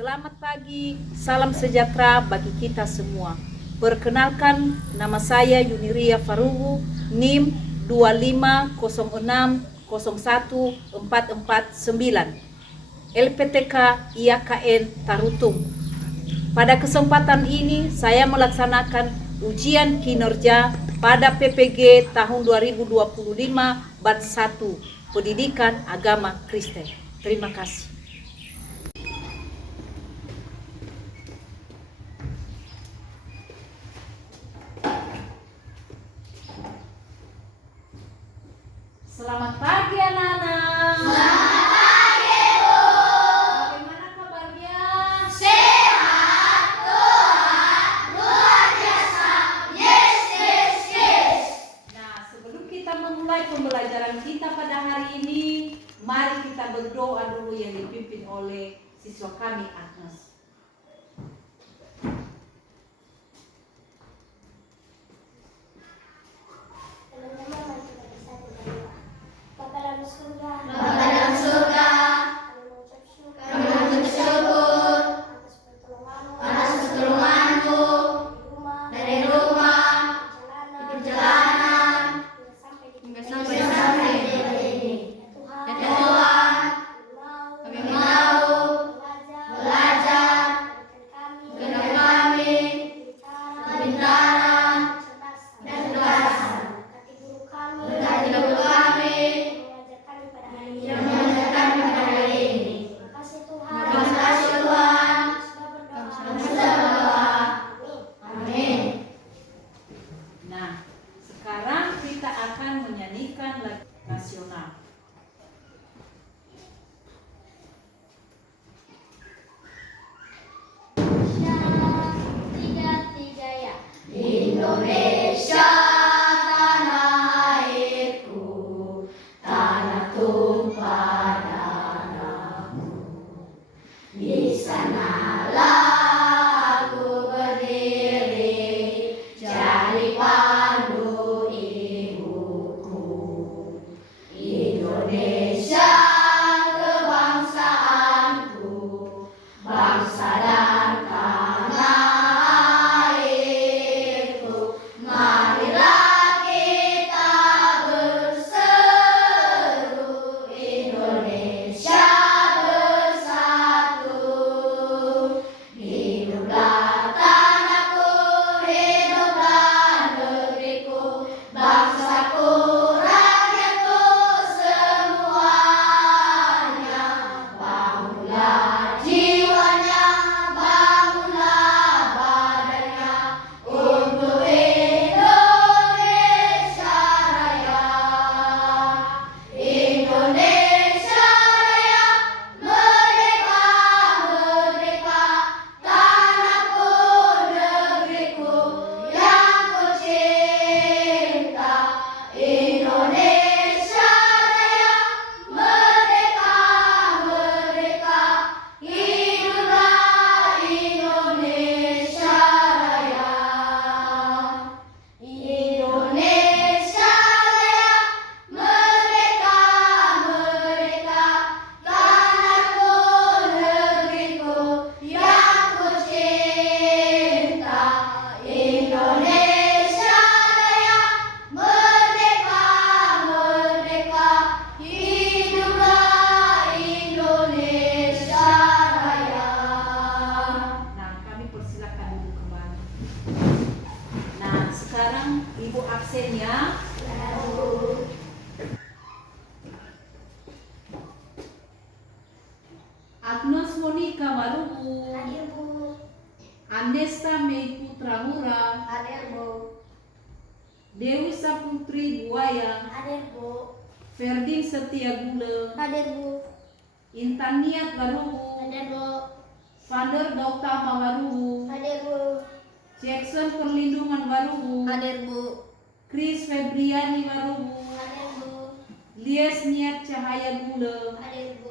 Selamat pagi, salam sejahtera bagi kita semua. Perkenalkan, nama saya Yuniria Farugu, NIM 250601449, LPTK IAKN Tarutung. Pada kesempatan ini saya melaksanakan ujian kinerja pada PPG tahun 2025 Batch 1, Pendidikan Agama Kristen. Terima kasih. Selamat pagi anak-anak. Selamat pagi, Bu. Bagaimana kabarnya? Sehat, Tuhan. Luar biasa. Yes, yes, yes. Nah, sebelum kita memulai pembelajaran kita pada hari ini, mari kita berdoa dulu yang dipimpin oleh siswa kami Agnes. Teman-teman, mari kita bersatu berdoa. Bapa dalam surga, Bapa dalam surga, kami mengucap syukur kami mengucap syukur atas pertolongan-Mu atas pertolongan-Mu dari rumah, di perjalanan, perjalanan hingga hingga sampai sampai di tempat ini. Ya Tuhan, Ya Tuhan, kami kami mau belajar berikan kami kepintaran kecerdasan, dan kecerdasan. berkati guru kami Berkati guru kami yang mengajar kami pada hari ini. yang mengajar kami pada hari ini. Terima kasih Tuhan. Terima kasih Tuhan. Kami sudah berdoa. Kami sudah berdoa. Amin. Amin. Nah, sekarang kita akan menyanyikan lagu nasional. Tiga ya. Indonesia, tanah airku, tanah tumpah darahmu. Di sanalah aku berdiri, jadi pandu ibuku. Indonesia, kebangsaanku, bangsa dan tanah airku. Marilah kita berseru, Indonesia bersatu. Hiduplah tanahku, hiduplah negeriku, bangsaku, rakyatku semuanya. Bangunlah jiwanya, bangunlah badannya, untuk Indonesia Raya. Indonesia Raya, merdeka, merdeka, tanahku, negeriku yang ku cinta. Indonesia Raya, merdeka, merdeka, hiduplah Indonesia Raya. Indonesia Raya, merdeka, merdeka, tanahku, negeriku yang ku cinta. Indonesia Raya, merdeka, merdeka, hiduplah Indonesia Raya. Nah, kami persilakan dulu kembali. Nah, sekarang Ibu absen ya. Agnes Monica Warugu, Hadir Bu. Anesta Mei Putra Hura, Hadir Bu. Dewi Saputri Buaya, Hadir Bu. Ferdin Setia Gule, Hadir Bu. Intan Niat Warugu, Hadir Bu. Vander Gautama Warugu, Hadir Bu. Jackson Perlindungan Warugu, Hadir Bu. Chris Febriani Warugu, Hadir Bu. Lies Niat Cahaya Gule, Hadir Bu.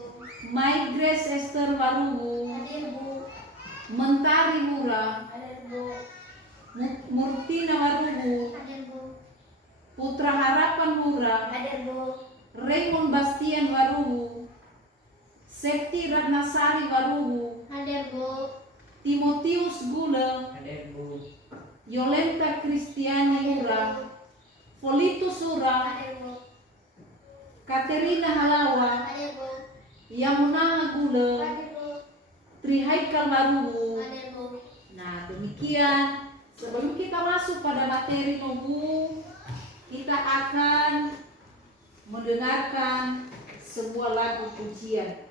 Mike Grace Esther Warugu, Hadir Bu. Mentari Hura, Hadir Bu. Murtina Warugu, Hadir Bu. Putra Harapan Hura, Hadir Bu. Raymond Bastian Warugu, Sekti Ratnasari Warugu, Hadir Bu. Martinus Gule, Hadir Bu. Yolenta Kristiani Ura, Folitus Ura, Hadir Bu. Katerina Halawa, Hadir Bu. Yamunaha Gule, Hadir Bu. Trihaikal Marubu. Hadir Bu. Nah, demikian. Sebelum kita masuk pada materi Nobu, kita akan mendengarkan sebuah lagu pujian.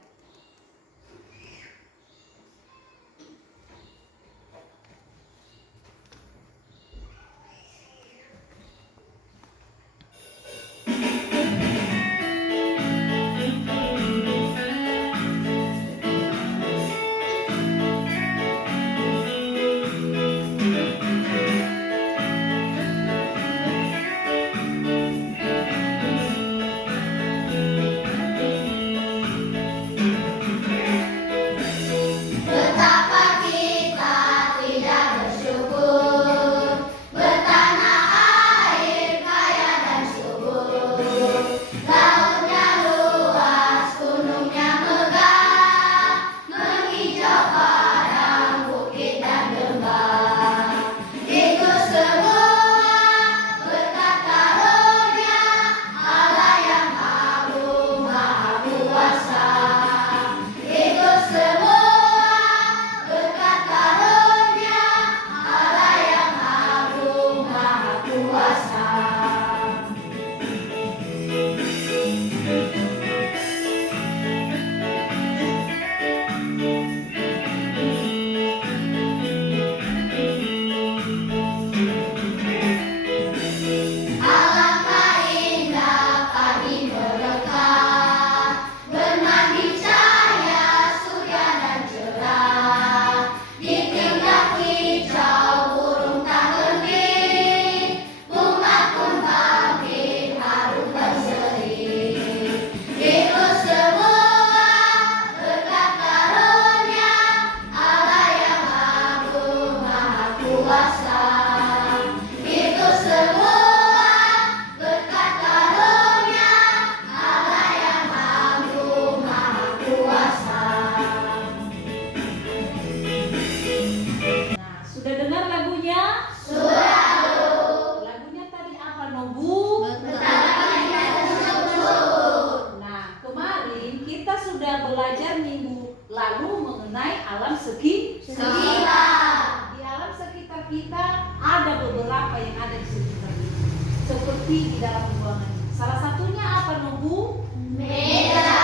Sekitar. Di alam sekitar kita ada beberapa yang ada di sekitar kita. Seperti di dalam ruangan ini. Salah satunya apa, Nobu? Meja,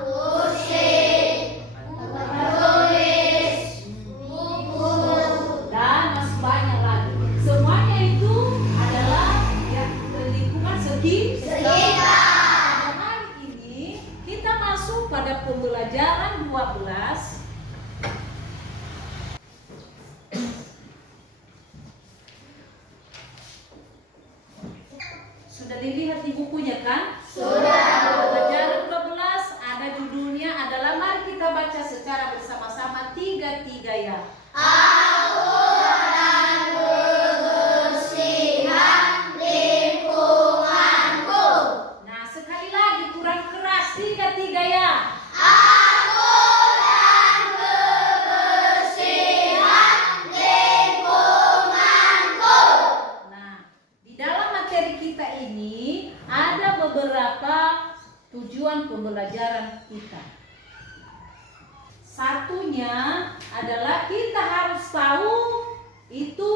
kursi, tempat tulis, buku, Dan masih banyak lagi. Semuanya itu adalah ya, lingkungan sekitar. Hari ini kita masuk pada pembelajaran 12. Sudah dilihat di bukunya kan? Sudah. Pelajaran 12 ada judulnya adalah mari kita baca secara bersama-sama tiga ya. Aura kebersihan lingkunganku. Nah, sekali lagi kurang keras tiga ya. Aura kebersihan lingkunganku. Nah, di dalam materi kita ini ada beberapa tujuan pembelajaran kita. Satunya adalah kita harus tahu itu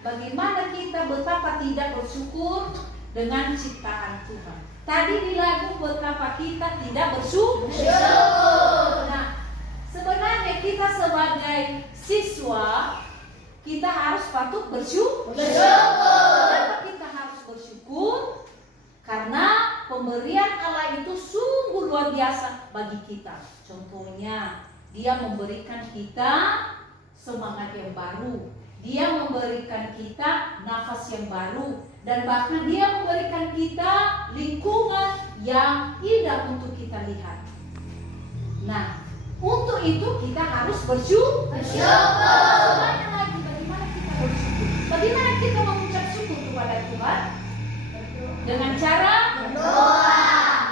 bagaimana kita betapa tidak bersyukur dengan ciptaan Tuhan. Tadi di lagu betapa kita tidak bersyukur. Nah, sebenarnya kita sebagai siswa kita harus patut bersyukur. Kenapa kita harus bersyukur? Karena pemberian Allah itu sungguh luar biasa bagi kita. Contohnya, Dia memberikan kita semangat yang baru. Dia memberikan kita nafas yang baru. Dan bahkan Dia memberikan kita lingkungan yang indah untuk kita lihat. Nah, untuk itu kita harus bersyukur. Bagaimana lagi? Bagaimana kita bersyukur? Bagaimana kita mengucap syukur kepada Tuhan? Dengan cara Doa.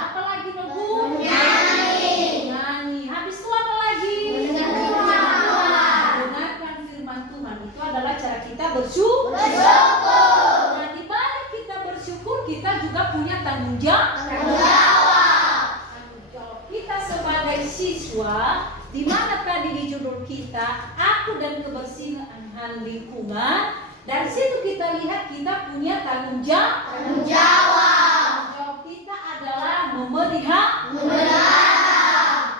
apalagi, Nobu? Nyanyi. Habis itu apa lagi? Mendengarkan firman Tuhan. Mendengarkan firman hidup kita, aku dan kebersihan lingkungan. Dari situ kita lihat kita punya tanggung jawab. Tanggung jawab. Tanggung jawab kita adalah memelihara.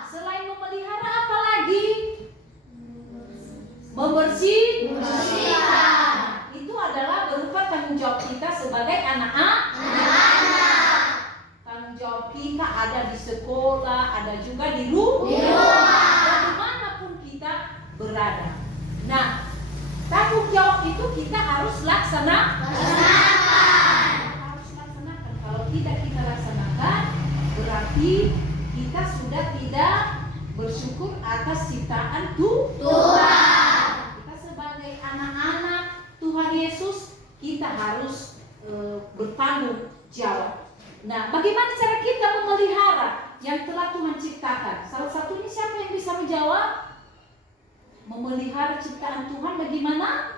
Selain memelihara apa lagi? Membersihkan. Nah, itu adalah berupa tanggung jawab kita sebagai anak-anak. Tanggung jawab kita ada di sekolah, ada juga di rumah. Dimanapun kita berada. Nah, tanggung jawab itu kita harus laksanakan. Kalau tidak kita laksanakan, berarti kita sudah tidak bersyukur atas ciptaan Tuhan. Kita sebagai anak-anak Tuhan Yesus, kita harus bertanggung jawab. Nah, bagaimana cara kita memelihara yang telah Tuhan ciptakan? Salah satunya siapa yang bisa menjawab? Memelihara ciptaan Tuhan bagaimana?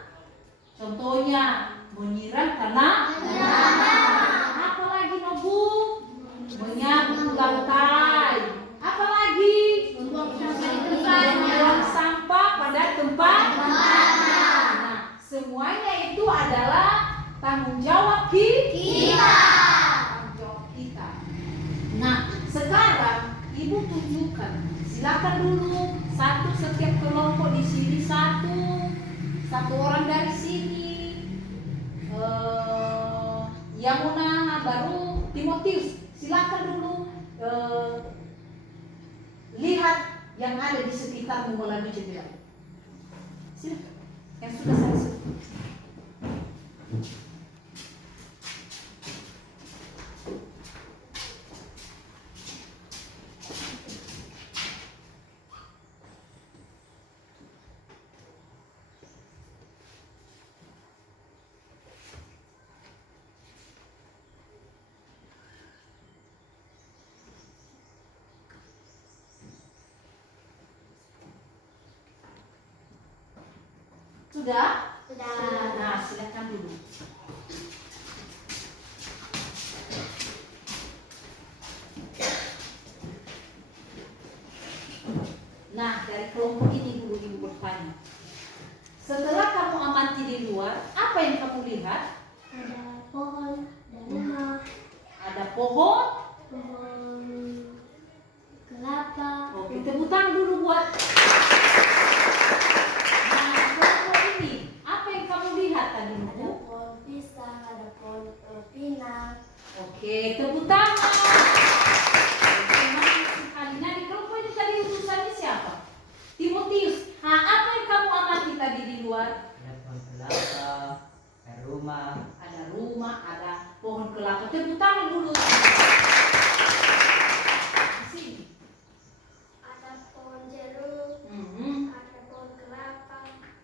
Contohnya menyiram tanaman. Apalagi Nobu? Menyapu lantai. Apalagi? Membuang sampah pada tempat. Nah, semuanya itu adalah tanggung jawab kita. Tanggung jawab kita. Nah, sekarang Ibu tunjukkan. Silakan dulu satu setiap kelompok di sini satu orang dari sini. Yamuna baru Timotius. Silakan dulu lihat yang ada di sekitarmu melalui jendela. Silakan. Yang sudah saya sebut. Sudah? Nah, silakan dulu. Nah, dari kelompok ini dulu Ibu bertanya. Setelah kamu amati di luar, apa yang kamu lihat? Ada pohon dan rumah. Ada pohon. Kelapa. Oke, tepuk tangan dulu buat. Nah, kelompok ini, apa yang kamu lihat tadi, Ada Bu? pohon pisang, ada pohon pinang. Oke, tepuk tangan. Terima kasih sekali. Nah, di kelompok ini tadi utusannya siapa? Timotius. Nah, apa yang kamu amati tadi di luar? Ada pohon kelapa, ada rumah. Ada rumah, ada pohon kelapa. Tepuk tangan dulu. Sini. Ada pohon jeruk. Mhm. Ada pohon kelapa.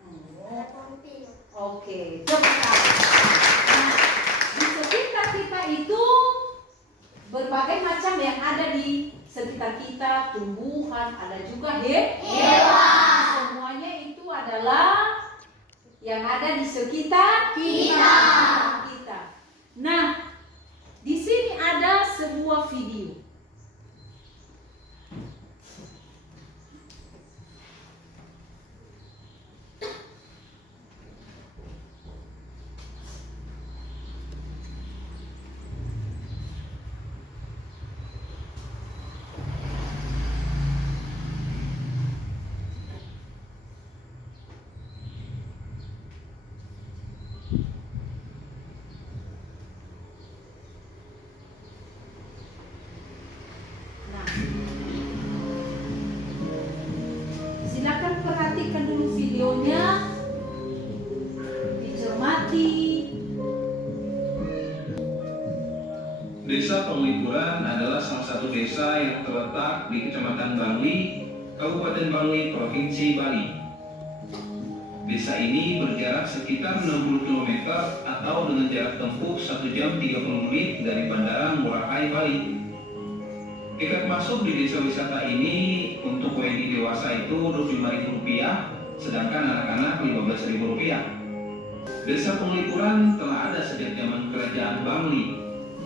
Oh. Ada pohon pinang. Oke, tepuk tangan. Nah, di sekitar kita itu berbagai macam yang ada di sekitar kita, tumbuhan, ada juga hewan. Semuanya itu adalah yang ada di sekitar kita. Nah, di sini ada sebuah video. Nah, silakan perhatikan dulu videonya, dicermati. Desa Penglipuran adalah salah satu desa yang terletak di Kecamatan Bangli, Kabupaten Bangli, Provinsi Bali. Desa ini berjarak sekitar 60 km atau dengan jarak tempuh 1 jam 30 menit dari Bandara Ngurah Rai, Bali. Tiket masuk di desa wisata ini untuk WNI dewasa itu Rp25.000, sedangkan anak-anak Rp15.000. Desa Penglipuran telah ada sejak zaman Kerajaan Bangli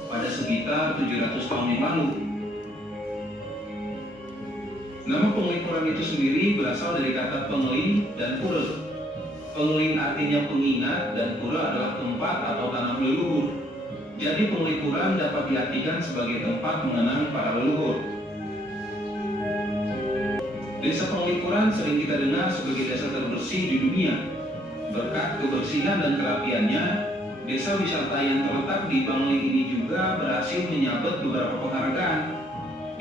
pada sekitar 700 tahun yang lalu. Nama penglipuran itu sendiri berasal dari kata pengeling dan pura. Pengeling artinya pengingat dan pura adalah tempat atau tanah leluhur. Jadi penglipuran dapat diartikan sebagai tempat mengenang para leluhur. Desa Penglipuran sering kita dengar sebagai desa terbersih di dunia. Berkat kebersihan dan kerapiannya, desa wisata yang terletak di Pangleng ini juga berhasil menyabet beberapa penghargaan.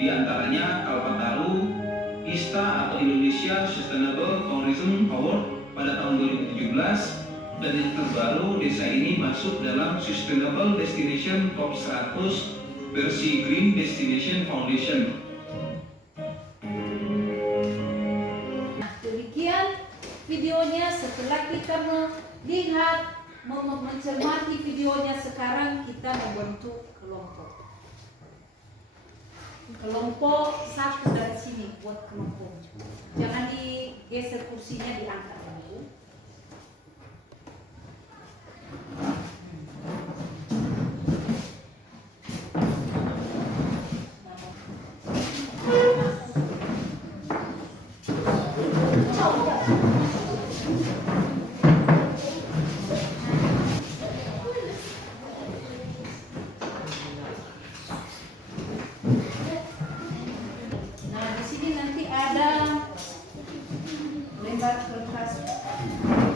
Di antaranya Kalpataru, ISTA atau Indonesia Sustainable Tourism Award pada tahun 2017, dan yang terbaru desa ini masuk dalam Sustainable Destination Top 100 versi Green Destination Foundation. Nah, demikian videonya. Setelah kita melihat, mencermati videonya, sekarang kita membentuk kelompok. Kelompok satu dari sini buat kelompok. Jangan digeser kursinya, diangkat dulu. Nah, di sini nanti ada lembar kertas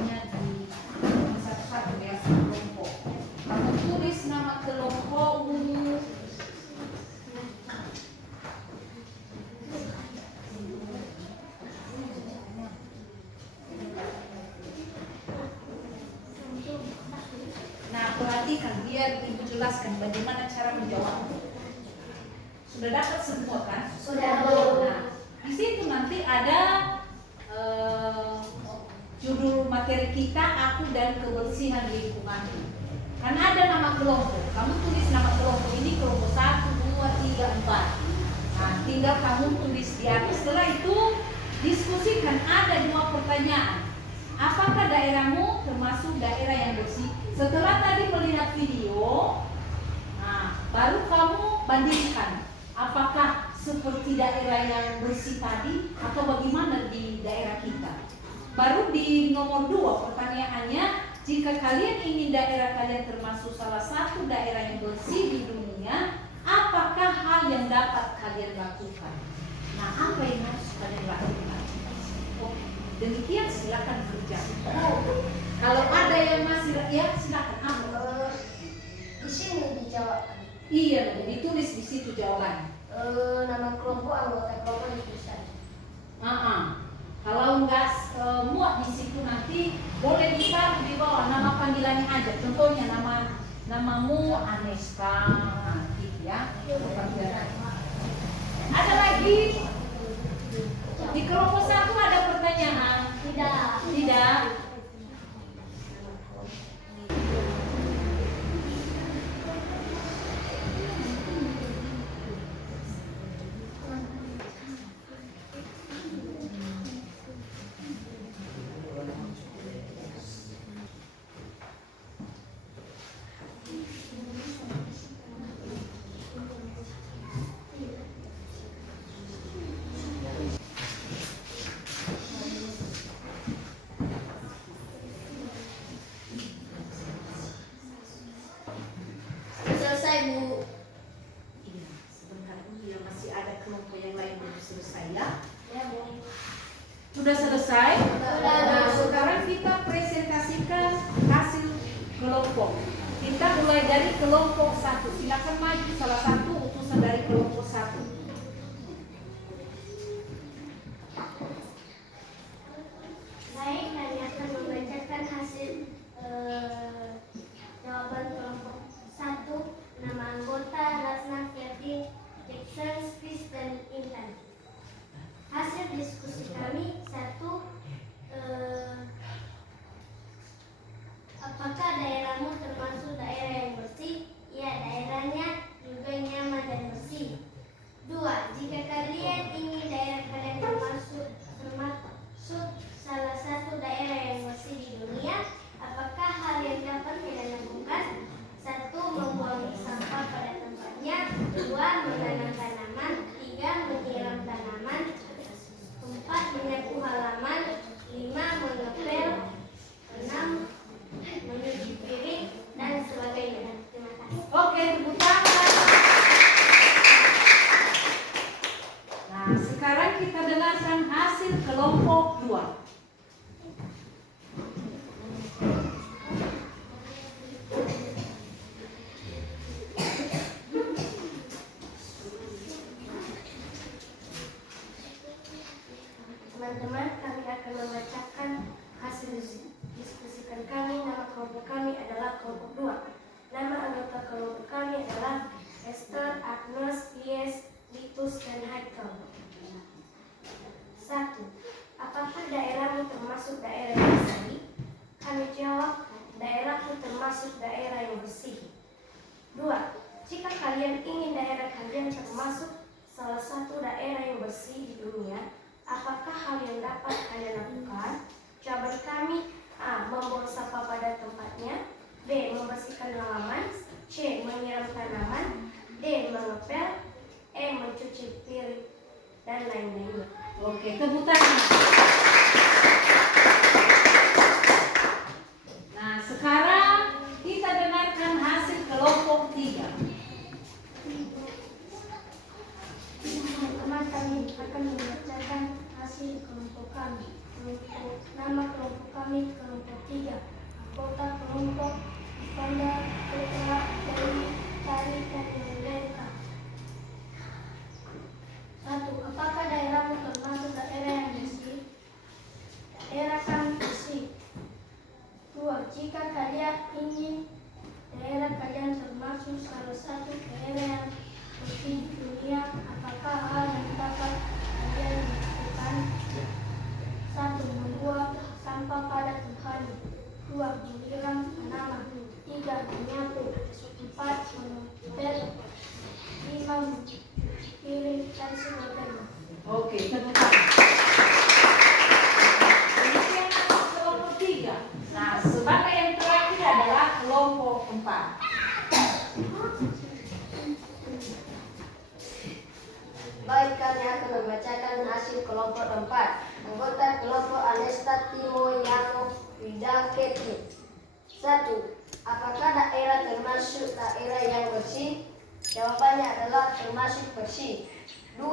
nya di satu-satu ya, kelompok. Kamu tulis nama kelompokmu. Nah, perhatikan biar ibu jelaskan bagaimana cara menjawab. Sudah dapat semua kan? Sudah, Bu. Nah, di situ nanti ada judul materi kita, aku dan kebersihan lingkungan. Karena ada nama kelompok, kamu tulis nama kelompok ini kelompok 1, 2, 3, 4. Nah, tinggal kamu tulis di atas. Setelah itu diskusikan, ada 2 pertanyaan. Apakah daerahmu termasuk daerah yang bersih? Setelah tadi melihat video, nah, baru kamu bandingkan. Apakah seperti daerah yang bersih tadi atau bagaimana di daerah kita? Baru di nomor 2 pertanyaannya, jika kalian ingin daerah kalian termasuk salah satu daerah yang bersih di dunia, apakah hal yang dapat kalian lakukan? Nah, apa yang harus kalian lakukan? Oh, demikian, silakan kerja. Kalau ada yang masih, ya silakan. Di sini dijawab. Iya, ditulis di situ jawaban. Nama kelompok, anggota kelompok dituliskan. Kalau nggak muat di situ nanti boleh ditaruh di bawah nama panggilannya aja. Contohnya namamu Aneska, gitu ya. Ada lagi di kelompok 1 ada pertanyaan? Tidak. Selesai, Bu. Iya, sebentar dulu ya, masih ada kelompok yang lain belum selesai ya. Ya, Bu. Sudah selesai? Sudah. Nah, sekarang kita presentasikan hasil kelompok. Kita mulai dari kelompok 1. Silakan maju salah satu utusan dari kelompok 1. Baik, kami akan membacakan hasil jawaban kelompok 1. Nama anggota Rasna Fiati, Jackson, Kristen, Intan. Hasil diskusi kami 1. Apakah daerahmu termasuk daerah yang bersih? Ya, daerahnya juga nyaman dan bersih. 2. mengepel, E mencuci piring, dan lain-lainnya. Oke, tepuk tangan. Nah, sekarang kita dengarkan hasil kelompok 3. Teman-teman, kami akan membacakan hasil kelompok kami. Nama kelompok kami kelompok 3. Anggota kelompok Banda, Putra, Dewi, Tari, dan Meleka. 1. Apakah daerahmu termasuk daerah yang bersih? Daerah kami bersih. 2. Jika kalian ingin daerah kalian termasuk salah satu daerah yang bersih di dunia, apakah hal yang dapat kalian lakukan? 1. Membuang sampah pada tempatnya. 2. Menyiram tanaman. 3. Menyapu. 4. Mengepel. 5. Piring dan sebagainya. Oke, tepuk tangan. Demikian kelompok 3. Nah, sebagai yang terakhir adalah kelompok 4. Baik, kami akan membacakan hasil kelompok 4. Anggota kelompok Anesta Timo Yano Widal Keti. 1. Apakah daerah termasuk daerah yang bersih? Jawabannya adalah termasuk bersih. 2.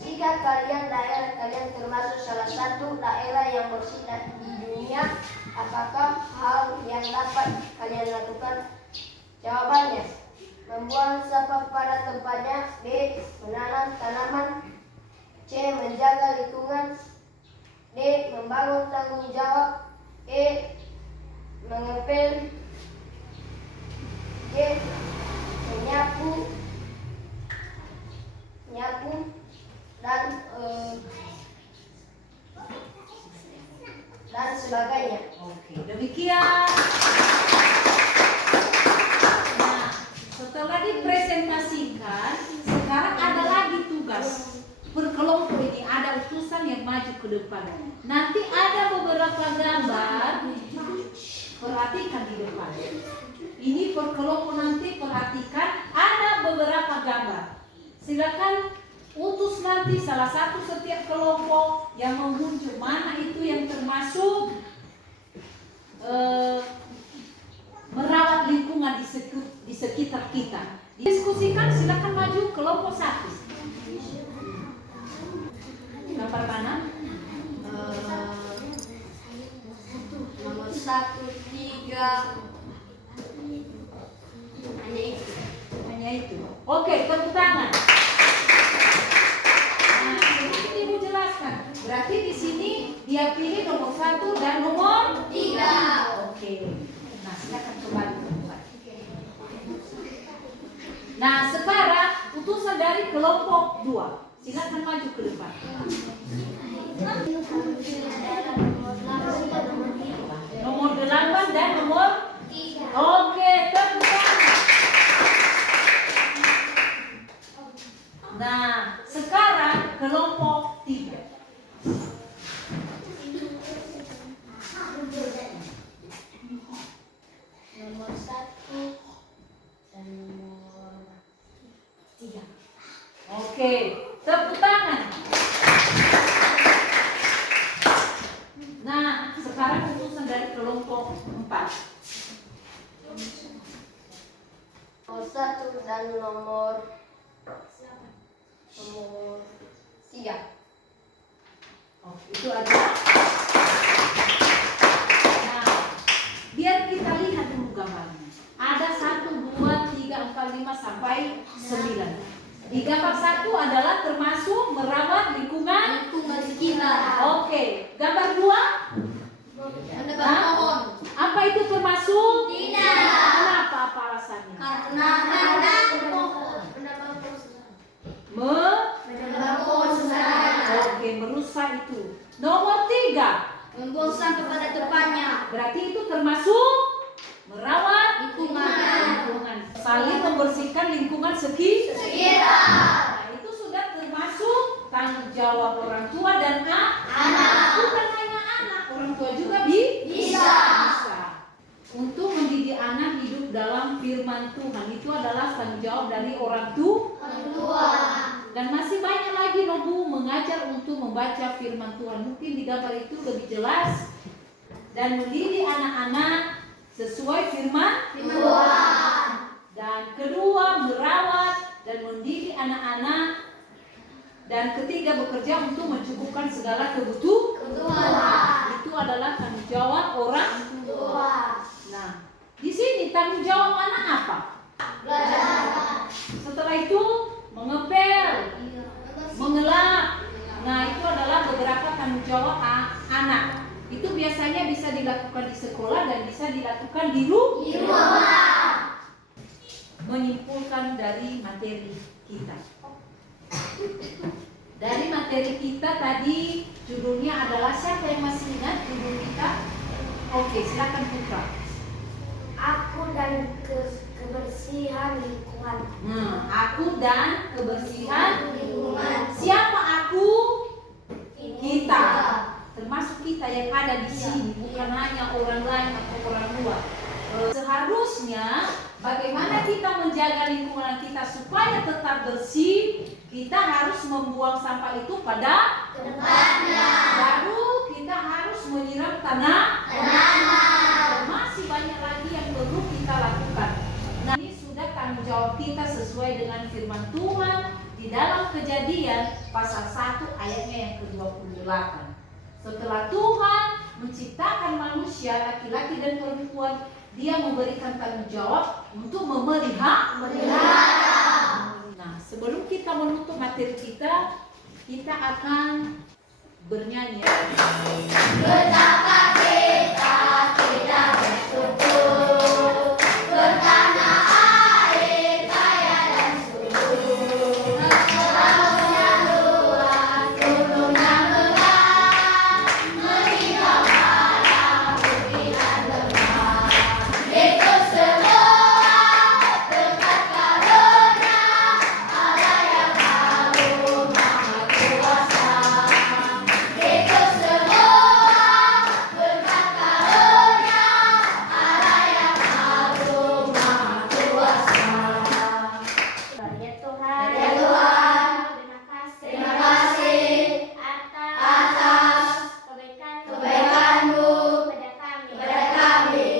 Jika daerah kalian termasuk salah satu daerah yang bersih di dunia, apakah hal yang dapat kalian lakukan? Jawabannya, membuang sampah pada tempatnya. B. Menanam tanaman. C. Menjaga lingkungan. D. Membangun tanggung jawab. E. Mengepel. G. Menyapu dan sebagainya. Oke, demikian. Nah, setelah dipresentasikan, sekarang ada lagi tugas. Per kelompok ini ada utusan yang maju ke depan. Nanti ada beberapa gambar. Perhatikan di depan. Ini per kelompok nanti perhatikan ada beberapa gambar. Silakan utus nanti salah satu setiap kelompok yang mengunjung mana itu yang termasuk merawat lingkungan di sekitar kita. Diskusikan, silakan maju kelompok 1. Gambar mana? Nomor 1, 3. Hanya itu. Oke, tepuk tangan. Nah, sedikit Ibu jelaskan. Berarti di sini dia pilih nomor 1 dan nomor 3. Oke. Nah, silakan kembali ke tempat. Nah, sekarang utusan dari kelompok 2. Silakan maju ke depan. Nomor 8 dan nomor 3. Oke, tepuk tangan. Nah, sekarang kelompok 3. Nomor 1 dan nomor 3. Oke, tepuk tangan. Nah, sekarang utusan dari kelompok 4. Nomor 1 dan nomor 3. Oh, itu aja. Nah, biar kita lihat dulu gambarnya. Ada 1, 2, 3, 4, 5 sampai 9. Di gambar 1 adalah termasuk merawat lingkungan sekitar. Oke, gambar 2? Menebang pohon. Apa itu termasuk? Tidak. Kenapa? Apa alasannya? Karena menebang pohon sembarangan. Oke, merusak itu. Nomor 3. Membuang sampah pada tempatnya. Berarti itu termasuk merawat Lingkungan. saling membersihkan lingkungan sekitar. Nah, itu sudah termasuk tanggung jawab orang tua dan anak. Bukan hanya anak, orang tua juga bisa. Untuk mendidik anak hidup dalam firman firman Tuhan itu adalah tanggung jawab dari orang tua. Dan masih banyak lagi Nobu mengajar untuk membaca firman Tuhan. Mungkin di gambar itu lebih jelas. Dan mendidik anak-anak sesuai firman Tuhan. Dan kedua, merawat dan mendidik anak-anak. Dan ketiga, bekerja untuk mencukupkan segala kebutuhan. Itu adalah tanggung jawab orang tua. Nah, di sini tanggung jawab anak apa? Belajar. Setelah itu mengepel, mengelap. Nah, itu adalah beberapa tanggung jawab anak. Itu biasanya bisa dilakukan di sekolah dan bisa dilakukan di rumah. Menyimpulkan dari materi kita. Dari materi kita tadi judulnya adalah, siapa yang masih ingat judul kita? Oke, silakan Putra. Aku dan kebersihan lingkungan. Aku dan kebersihan lingkungan. Siapa aku? Kita. Termasuk kita yang ada di sini, bukan hanya orang lain atau orang luar. Seharusnya bagaimana kita menjaga lingkungan kita supaya tetap bersih, kita harus membuang sampah itu pada tempatnya. Baru kita harus menyiram tanaman. Masih banyak lagi yang perlu kita lakukan. Nah, ini sudah tanggung jawab kita sesuai dengan firman Tuhan di dalam Kejadian pasal 1 ayatnya yang ke-28. Setelah Tuhan menciptakan manusia laki-laki dan perempuan, Dia memberikan tanggung jawab untuk memelihara. Nah, sebelum kita menutup materi kita akan bernyanyi. Betapa kita tidak bersyukur bertanah air kaya dan subur, lautnya luas, gunungnya megah, meninggal pada bukit dan lembah. Itu semua berkat karunia Allah yang agung maha kuasa. Itu semua berkat karunia Allah yang agung maha kuasa. Ya Tuhan, Terima kasih atas kebaikan-Mu kepada kami. kepada kami.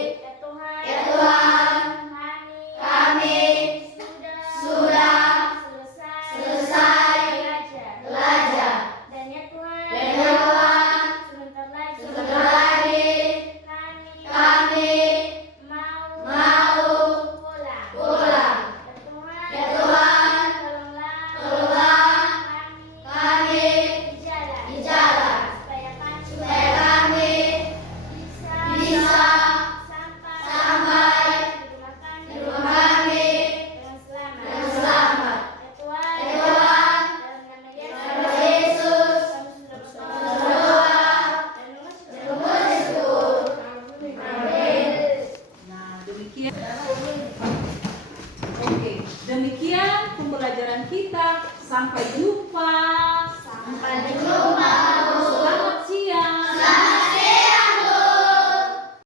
Ya Tuhan, Kami sudah selesai belajar. Dan ya Tuhan, Dan ya Tuhan, sebentar lagi kami mau pulang. Ya Tuhan, tolonglah kami di jalan supaya kami bisa sampai di rumah kami dengan selamat. Ya Tuhan, dalam nama Yesus kami berdoa dan bersyukur. Amin. Nah, demikian. Oke, demikian pembelajaran kita. Sampai jumpa. Sampai jumpa.